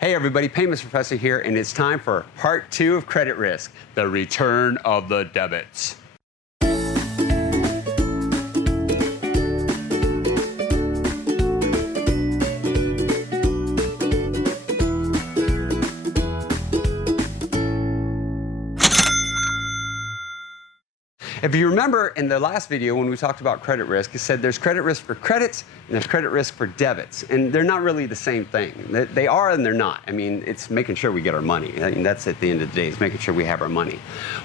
Hey everybody, Payments Professor here, and it's time for part 2 of credit risk, the return of the debits. If you remember in the last video when we talked about credit risk, it said there's credit risk for credits and there's credit risk for debits. And they're not really the same thing. They are and they're not. I mean, it's making sure we get our money. I mean, that's at the end of the day, is making sure we have our money.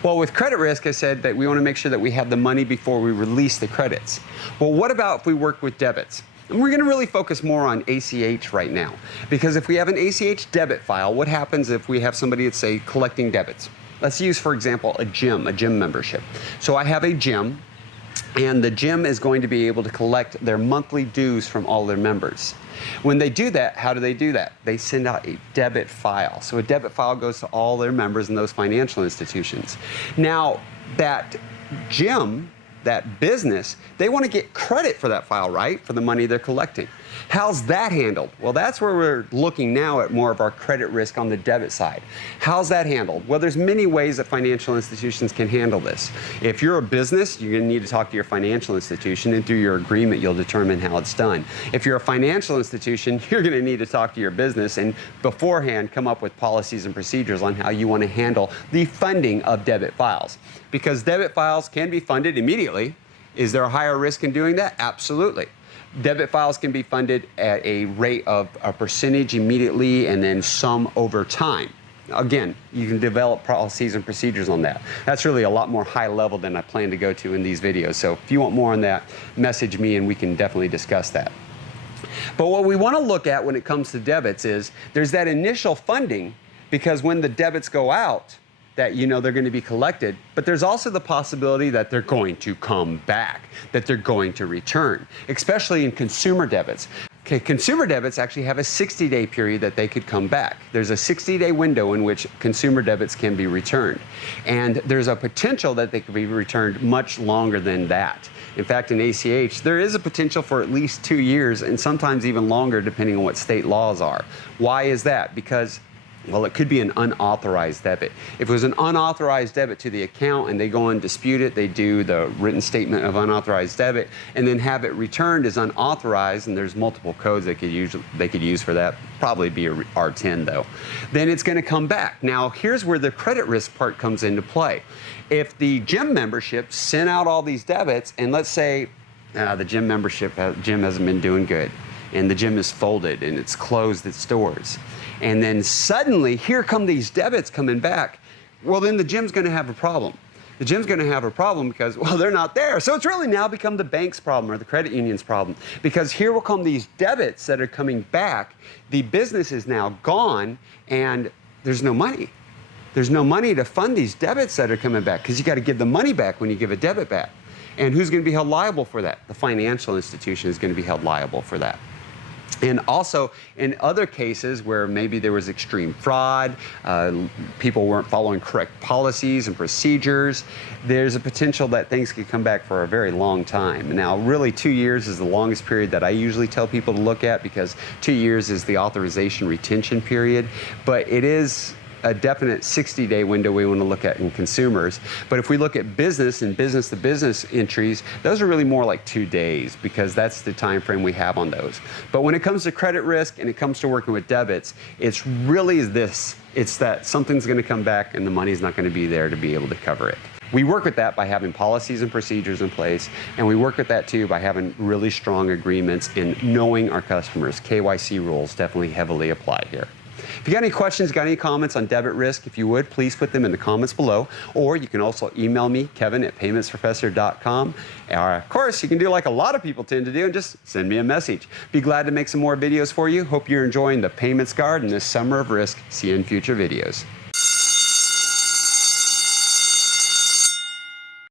Well, with credit risk, I said that we want to make sure that we have the money before we release the credits. Well, what about if we work with debits? And we're going to really focus more on ACH right now. Because if we have an ACH debit file, what happens if we have somebody that's, say, collecting debits? Let's use, for example, a gym membership. So I have a gym, and the gym is going to be able to collect their monthly dues from all their members. When they do that, how do they do that? They send out a debit file. So a debit file goes to all their members in those financial institutions. Now, that gym, that business, they want to get credit for that file, right? For the money they're collecting. How's that handled? Well, that's where we're looking now at more of our credit risk on the debit side. How's that handled? Well, there's many ways that financial institutions can handle this. If you're a business, you're going to need to talk to your financial institution, and through your agreement, you'll determine how it's done. If you're a financial institution, you're going to need to talk to your business and beforehand come up with policies and procedures on how you want to handle the funding of debit files. Because debit files can be funded immediately. Is there a higher risk in doing that? Absolutely. Debit files can be funded at a rate of a percentage immediately and then some over time. Again, you can develop policies and procedures on that. That's really a lot more high level than I plan to go to in these videos. So if you want more on that, message me and we can definitely discuss that. But what we want to look at when it comes to debits is there's that initial funding, because when the debits go out, that you know they're going to be collected, but there's also the possibility that they're going to come back, that they're going to return, especially in consumer debits. Okay, consumer debits actually have a 60-day period that they could come back. There's a 60-day window in which consumer debits can be returned. And there's a potential that they could be returned much longer than that. In fact, in ACH, there is a potential for at least 2 years and sometimes even longer depending on what state laws are. Why is that? Because well, it could be an unauthorized debit. If it was an unauthorized debit to the account and they go and dispute it, they do the written statement of unauthorized debit and then have it returned as unauthorized, and there's multiple codes they could use for that, probably be a R10 though, then it's going to come back. Now, here's where the credit risk part comes into play. If the gym membership sent out all these debits, and let's say the gym hasn't been doing good, and the gym is folded and it's closed its doors, and then suddenly here come these debits coming back, well, then the gym's going to have a problem. The gym's going to have a problem because, well, they're not there. So it's really now become the bank's problem or the credit union's problem, because here will come these debits that are coming back. The business is now gone and there's no money. There's no money to fund these debits that are coming back, because you got to give the money back when you give a debit back. And who's going to be held liable for that? The financial institution is going to be held liable for that. And also, in other cases where maybe there was extreme fraud, people weren't following correct policies and procedures, there's a potential that things could come back for a very long time. Now, really, 2 years is the longest period that I usually tell people to look at, because 2 years is the authorization retention period, but it is a definite 60-day window we want to look at in consumers. But if we look at business and business-to-business entries, those are really more like 2 days, because that's the time frame we have on those. But when it comes to credit risk and it comes to working with debits, it's really this. It's that something's going to come back and the money's not going to be there to be able to cover it. We work with that by having policies and procedures in place, and we work with that too by having really strong agreements and knowing our customers. KYC rules definitely heavily apply here. If you got any questions, got any comments on debit risk, if you would, please put them in the comments below. Or you can also email me, kevin@paymentsprofessor.com. Of course, you can do like a lot of people tend to do and just send me a message. Be glad to make some more videos for you. Hope you're enjoying the Payments Guard in this summer of risk. See you in future videos.